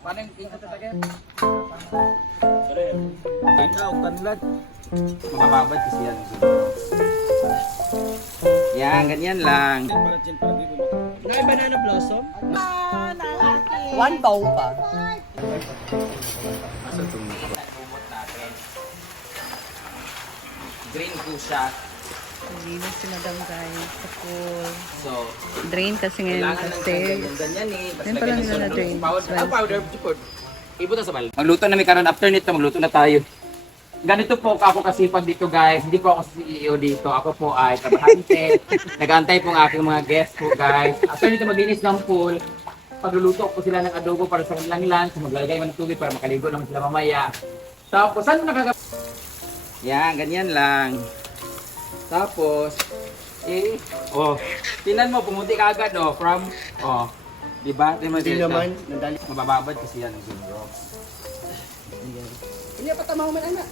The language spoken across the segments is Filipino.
Paano yung tingin ito tagay? Ikaw, kanlag. Mababad kasi yan. Yan, ganyan lang. Na banana blossom? One bowl pa. Asa itong lumot natin? Green po siya. Naglinis si Madam guys sa pool. So, Drain kasi ngayon kailangan kasi. ng ganyan eh. Yan pala nila na drain. Powder, powder, support. Ibutan sa bal. Magluto na mi karon, after nito magluto na tayo. Ganito po ako kasipag dito guys. Hindi po ako CEO dito. Ako po ay trabahante. Nag-aantay po ang aking mga guests po guys. After nito maglinis ng pool, pagluluto po sila ng adobo para sa kanilang lunch. Maglalagay man ng tubig para makaligo naman sila mamaya. Tapos saan nakaka... Yan, ganyan lang. Tapos, tinan mo, pumuti ka agad, from, di ba? Hindi naman, nadali. Mabababad kasi yan ang sunro. Hindi pa tama man anak.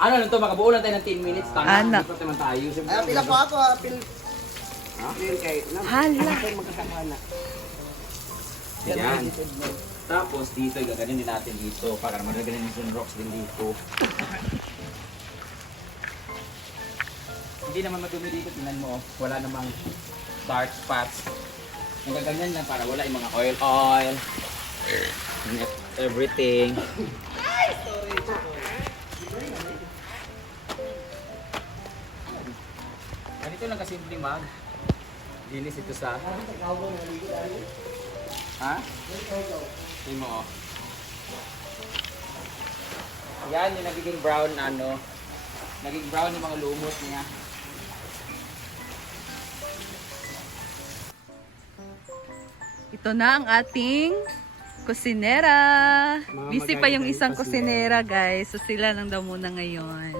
Ano lang to, makabuo lang tayo ng 10 minutes. Anak. Hindi pa naman tayo. Ay, pila po ako, apil. Apil kay, Hala. magkasama na. Yan. Tapos dito, gaganin din natin dito para maraganin yung sunrocks din dito. Hindi naman madumi dito, tingnan mo, wala namang dark spots. Nagaganyan lang para wala yung mga oil, everything. Ganito lang kasimple mag. Linis ito sa... Ha? Tingnan mo, Yan yung nagiging brown naging brown yung mga lumot niya. Ito na ang ating kusinera. Busy pa yung isang kusinera guys. So sila lang daw muna ngayon.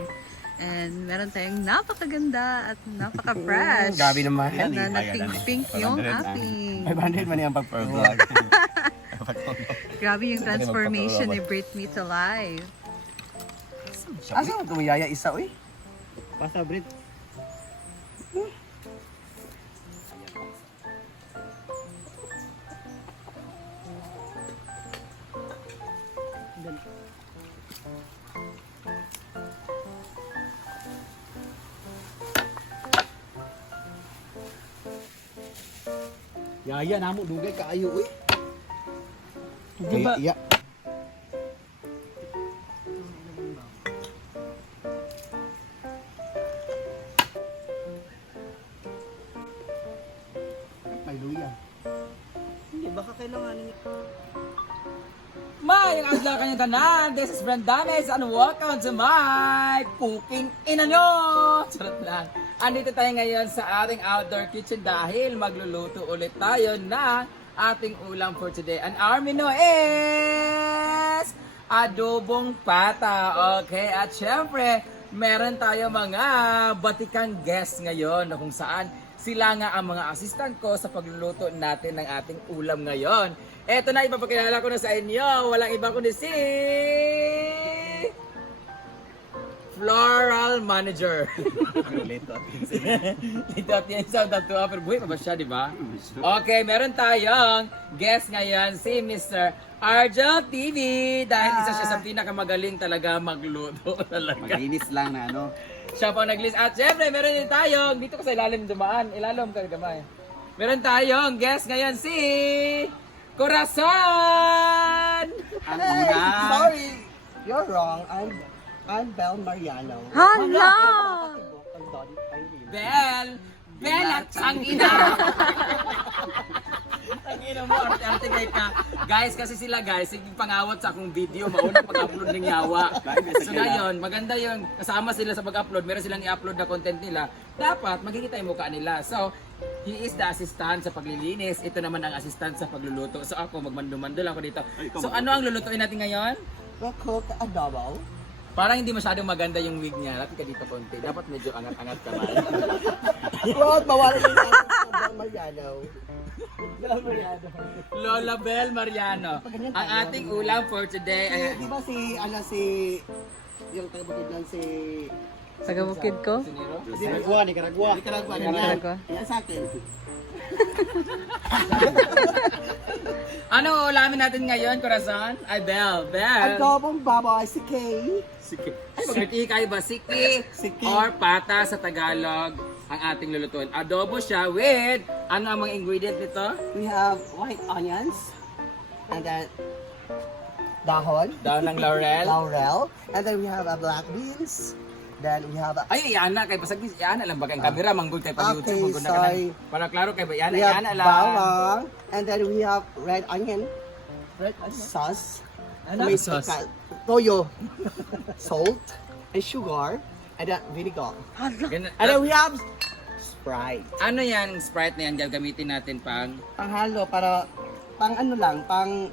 And meron tayong napakaganda at napaka-fresh. Gabi naman. Na napink-pink yung aping. 500 man yung pag-vlog. Grabe yung transformation ni Britney to life. Asa mo tumiyaya isa, uy? Pasa, Brit. Yaya namo dugay kaayo, uy. Dugay ba? Iya. May luya. Hindi, baka kailanganin niya. Mayang adlaw kanyang tanan. This is Brandanes and welcome to my cooking inanyo. Charot lang. Andito tayo ngayon sa ating outdoor kitchen dahil magluluto ulit tayo ng ating ulam for today. And our menu is adobong pata. Okay, at syempre, meron tayo mga batikang guests ngayon na kung saan sila nga ang mga assistant ko sa pagluluto natin ng ating ulam ngayon. Eto na, ipapakilala ko na sa inyo. Walang iba kundi si... Floral Manager. Lito at Lito at yan sa Dr. Upper Buhay pa ba siya, di ba? Okay, meron tayong guest ngayon, si Mr. Arjo TV. Dahil isa siya sa pinakamagaling talaga magluto talaga. Maglinis lang na ano. Siya po nag-list. At syempre, meron din tayong, dito ko sa ilalim dumaan. Ilalim ka gamay. Meron tayong guest ngayon, si... Corazon! Ang una. Sorry, you're wrong. I'm Bel Mariano. Hala! Bel! Bel at Tangina! Tangina mo, arte-arte kay ka. Guys, kasi sila guys, yung pangawat sa akong video, mauna pag-upload ng yawa. So ngayon, maganda yun, kasama sila sa pag-upload, meron silang i-upload na content nila, dapat makikita yung mukha nila. So, he is the assistant sa paglilinis, ito naman ang assistant sa pagluluto. So ako, magmando-mando lang ako dito. So ano ang lulutuin natin ngayon? The cooked adobo. Parang hindi masyadong maganda yung wig niya. Lapit ka dito konti. Dapat medyo angat-angat ka man. Well, bawala yung Bel Mariano. Bel Mariano. Lola Bel Mariano. Ang ating ulam for today. Di ba si yung taga-bukid lang si... Taga-bukid ko? Siniro? Nicaragua. Nicaragua. Nicaragua. Yan sa akin. Ano ulamin natin ngayon, Corazon? Ay, Bel. Bel. Adobong baboy si Kay. Siki. Ay, mag-RT kayo ba? Siki. Siki. Or pata sa Tagalog ang ating lulutuin. Adobo siya with, ano ang mga ingredient nito? We have white onions. And then dahon. Daon ng laurel. Laurel. And then we have black beans. Then we have Ay, Iana, kay pasag Iana lang ba kayong kamera manggod kay pag Okay, YouTube manggod na ka sorry. Para klaro kay ba Iana, we have Iana lang. bawang. And then we have red onion. Red sauce. Ano May sauce? Toyo. Salt. And sugar. And then vinegar. Ganun- And then we have Sprite. ano yan, Sprite na yan, gagamitin natin pang Panghalo para pang ano lang, pang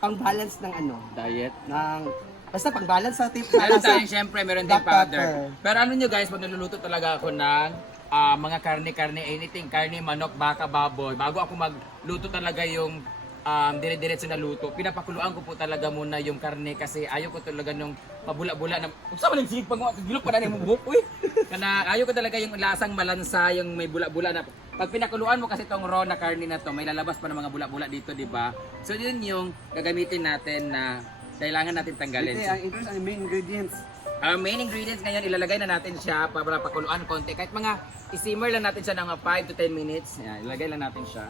balance ng ano, diet. ng basta pang balance sa tip Meron lasa. tayong syempre, meron Black din powder. pepper. Pero ano nyo guys, pag naluluto talaga ako ng mga karne, anything, karne, manok, baka, baboy, bago ako magluto talaga yung dire-diretso na luto, pinapakuluan ko po talaga muna yung karne kasi ayaw ko talaga nung mabula-bula na, saan man nagsihig pag gilok pa na yung buhok, uy! Kana, ayaw ko talaga yung lasang malansa, yung may bula-bula na, pag pinakuluan mo kasi tong raw na karne na to, may lalabas pa ng mga bula-bula dito, di ba? So yun yung gagamitin natin na kailangan natin tanggalin. Ang main ingredients. Ang main ingredients ngayon, ilalagay na natin siya para pakuluan konti. Kahit mga isimmer lang natin siya ng 5 to 10 minutes. Yan, ilalagay lang natin siya.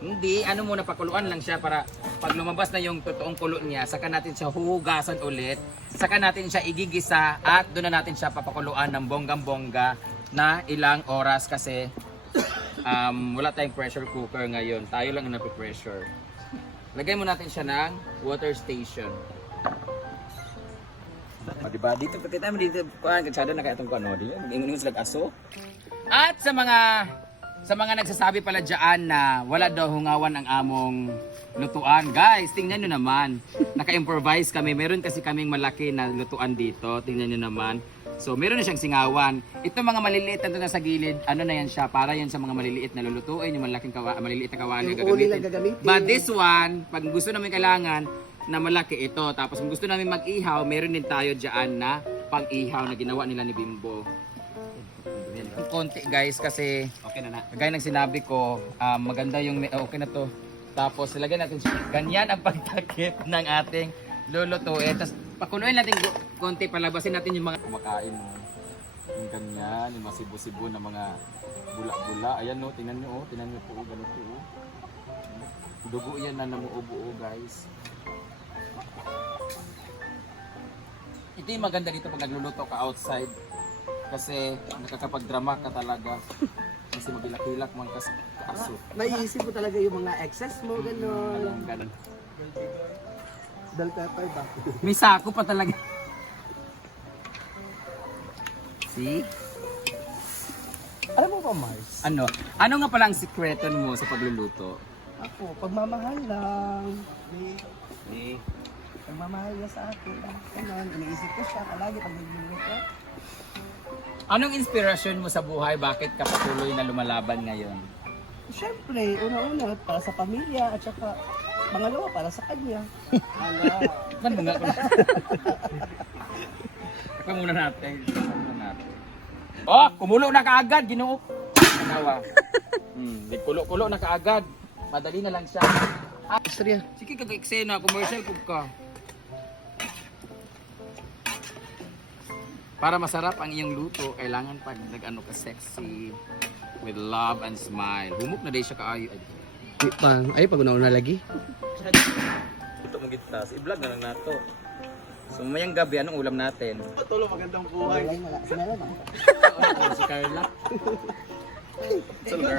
Hindi, ano muna, pakuluan lang siya para pag lumabas na yung totoong kulo niya, saka natin siya huhugasan ulit, saka natin siya igigisa at doon na natin siya papakuluan ng bonggang-bongga na ilang oras kasi wala tayong pressure cooker ngayon. Tayo lang ang napipressure. Lagay mo natin siya ng water station. Diba? Dito pati tayo dito kuan katsado na kay atong kuan di. Ingon sila aso. At sa mga nagsasabi pala diyan na wala daw hungawan ang among lutuan. Guys, tingnan niyo naman. Naka-improvise kami. Meron kasi kaming malaki na lutuan dito. Tingnan niyo naman. So, meron na siyang singawan. Ito mga maliliit na sa gilid, ano na yan siya, para yan sa mga maliliit na lulutuin, yung maliliit na kawali Yung uli lang gagamitin. But this one, pag gusto namin kailangan na malaki ito, tapos kung gusto namin mag-ihaw, meron din tayo dyan na pang-ihaw na ginawa nila ni Bimbo. Konti guys, kasi okay na na. Gaya ng sinabi ko, maganda yung okay na to. Tapos ilagay natin siya. Ganyan ang pagtakip ng ating lulutuin. Tapos pakuluin natin konti, palabasin natin yung mga kumakain mo. Yung ganyan, yung masibo-sibo na mga bula-bula. Ayan no, tingnan nyo po, ganito oh. Dugo yan na namuubo guys. Ito yung maganda dito pag nagluluto ka outside. Kasi nakakapag-drama ka talaga. Kasi magilak-hilak mga kaso. Naiisip ko talaga yung mga excess mo, gano'n. Ganun. Bell pepper ba? May sako pa talaga. See? Alam mo ba, Mars? Ano? Ano nga pala ang sikreto mo sa pagluluto? Ako, pagmamahal lang. Eh, Pagmamahal niya sa akin. Ganun, iniisip ko siya palagi pag nagluluto. anong inspirasyon mo sa buhay? Bakit ka patuloy na lumalaban ngayon? Siyempre, una-una, para sa pamilya at saka pangalawa, para sa kanya. Man mo nga ko. Ikaw muna natin. Oh, kumulo na kaagad, Ginoo. Nawa. Di kulo-kulo na kaagad. Madali na lang siya. Sige kag-eksena, commercial kog ka. Para masarap ang iyong luto, kailangan pag nag-ano ka sexy with love and smile. Humok na day siya kaayo. Ay, pag una lagi. Ito mong gitas, i-vlog na lang nato. So mamayang gabi, anong ulam natin? Tulo, magandang buhay. Ay, wala. Sinala ba? Si Carla. Salgar.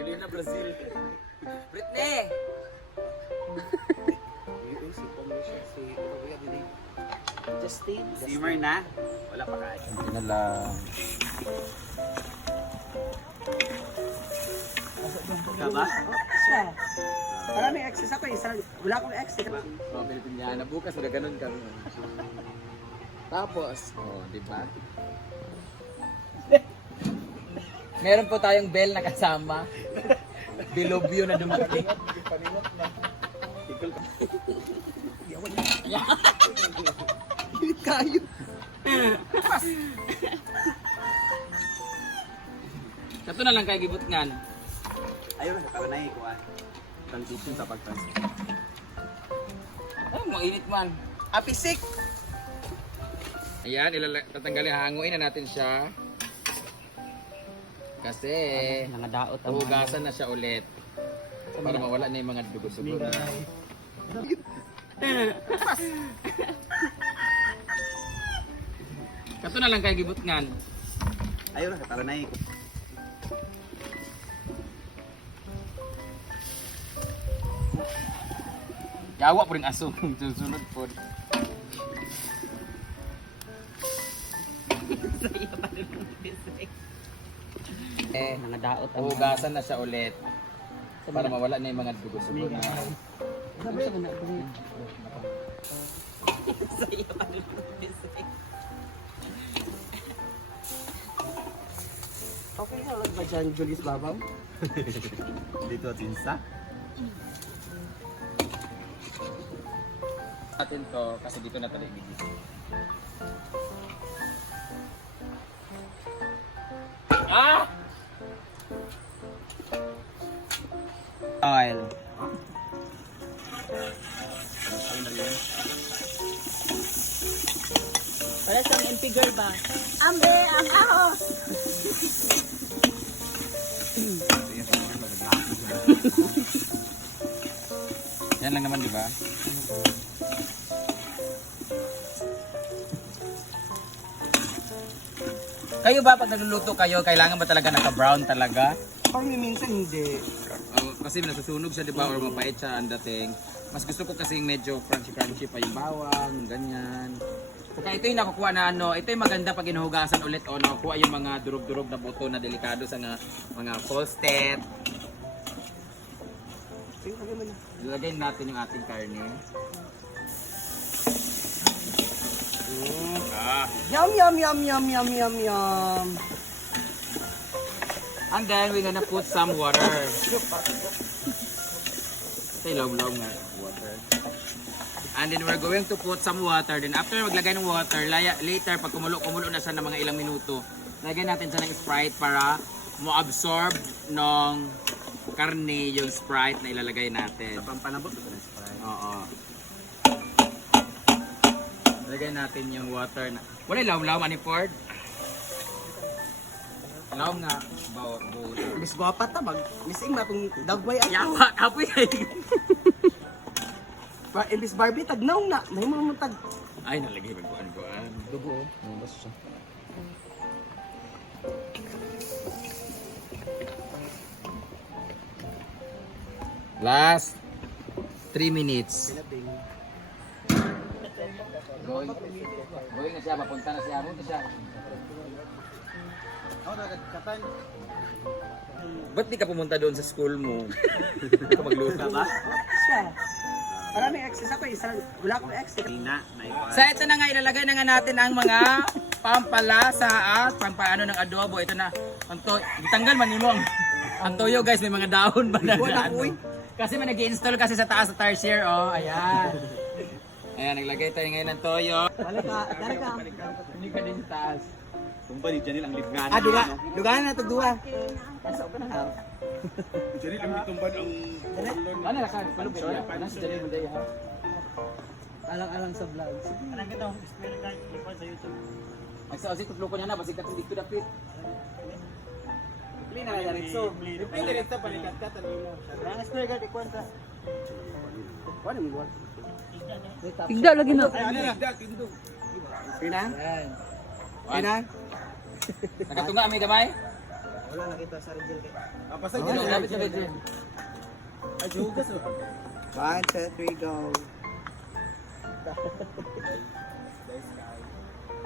Lina, Brazil. Britney! Justin. Simmer na? Wala pa kain. Hindi na lang. Tama? Siya. Maraming excess ako, isa. Wala akong excess. Oh, Pilipiniana. Bukas wala ganun kami. Tapos, oh, di ba? Meron po tayong bell na kasama. Bilobyo na dumating. Kayo. Kato na lang kay gibutngan. Ayaw na, para na ikuha. Transition sa pagtransit. Oh, mainit man. Apisik! Ayan, tatanggalin, hanguin na natin siya. Kasi Nangadaot hugasan na siya ulit. Para mawala na yung mga dugo-sugo na. Kato na lang kay gibutngan. Ayaw na, para na ikuha. Yawa po rin aso. Susunod po. Nangadaot Hugasan na siya ulit. Para mawala na yung mga dugo-sugo na. Okay na lang ba dyan, Julius Babaw? Dito, tinsa. Natin to kasi dito na pala ibigis. Ah! Oil. Wala sa MP girl ba? Ambe, ang aho! Yan lang naman, di ba? Kayo ba pag nagluluto kayo, kailangan ba talaga naka-brown talaga? Pag minsan hindi. Kasi nasusunog siya, di ba? Or mapait siya ang dating. Mas gusto ko kasi medyo crunchy-crunchy pa yung bawang, yung ganyan. Saka ito yung nakukuha na ano, ito yung maganda pag inuhugasan ulit o nakukuha yung mga durog-durog na buto na delikado sa mga false-step. Sige, lagay mo na. Ilagay natin yung ating karne. Yum, yum, yum, yum, yum, yum, yum. And then we're gonna put some water. Say law nga water. And then we're going to put some water. Then after maglagay ng water, later pag kumulo na siya ng mga ilang minuto, lagyan natin siya ng Sprite para mo-absorb ng karne yung Sprite na ilalagay natin. Pampanabot ito ng Sprite. Oo. Lagay natin yung water na. Wala law man ni Ford. Law nga. Bowl. Miss Guapa ta, missing na itong dagway ako. Yawa, kapoy kayo. Miss Barbie, tagnaw na. May mga tag. Ay, nalagay magkuhan-kuhan. Dugo. Lumabas siya. Last 3 minutes. Going na siya, papunta na siya. Punta siya. Ba't di ka pumunta doon sa school mo? Hindi ka magluto ba? Siya. Maraming exes ako, wala akong exes. Tina, na ikuha. So ito na nga, ilalagay na nga natin ang mga pampalasa at pampaano ng adobo. Ito na, itanggal man yun ang toyo guys, may mga dahon ba na Wala, ano. uy. Kasi may nag-install kasi sa taas sa tarsier, oh, ayan. Ayan, naglagay tayo ngayon ng toyo. Dali ka. Hindi ka din taas. Tumba ni Janil ang libngan. Dugaan na ito, duwa. Janil ang tumban ang... Ano na ka? Palog siya. Ano si Janil Munday ha? Alang-alang sa vlog. Anong ito? Display ka ipon sa YouTube. Nagsaosi tutlo ko niya na, basig ka hindi ko dapit. Play na kaya rin. So, Play direkta palikat ka tanilo. Ang display ka ipon sa. paano mo buwan? Tigda lagi na. Pina? Ayan. Pina? Nakatunga may gamay? Wala nakita sa Rizal kay. Pasay Ano, lapit sa bedroom. Ay, jugas oh. 1, 2, 3, go.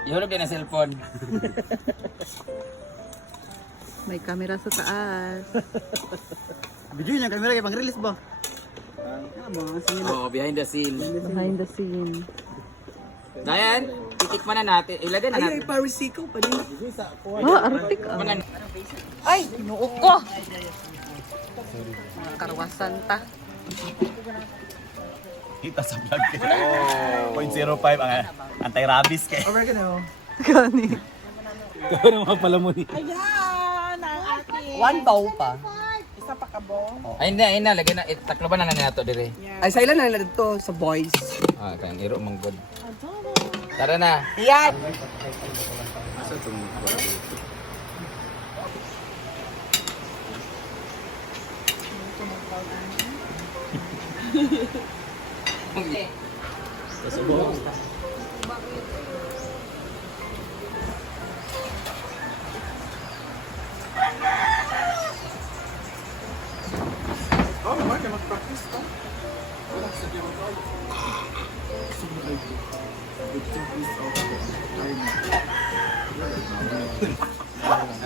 Ihulog din ang cellphone. May camera sa taas. Video niya, camera kay pang-release ba? Oo, behind the scene. Behind the scene. Dayan, titikman na natin. Ilagay na Ay, natin. parisiko pa din. Oh, artik ah. Manan. Ay, noo ko. Karwasan ta. Kita sa vlog. 0.05 ang anti-rabies kay. Oregano. Gani. Ito naman pala mo ni. Ayan, ang ating One bow pa. Isa pa kabong. Ay, hindi, ayun na. Lagyan na. Taklo ba na nato dire? Ay, sa ilan na nila dito sa boys. Ah, kayang iro mong good. Tara na. Yan!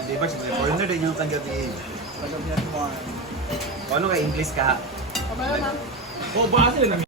Di ba siya foreigner din yung tanggap ni Ano ka English ka? Oh, ba sila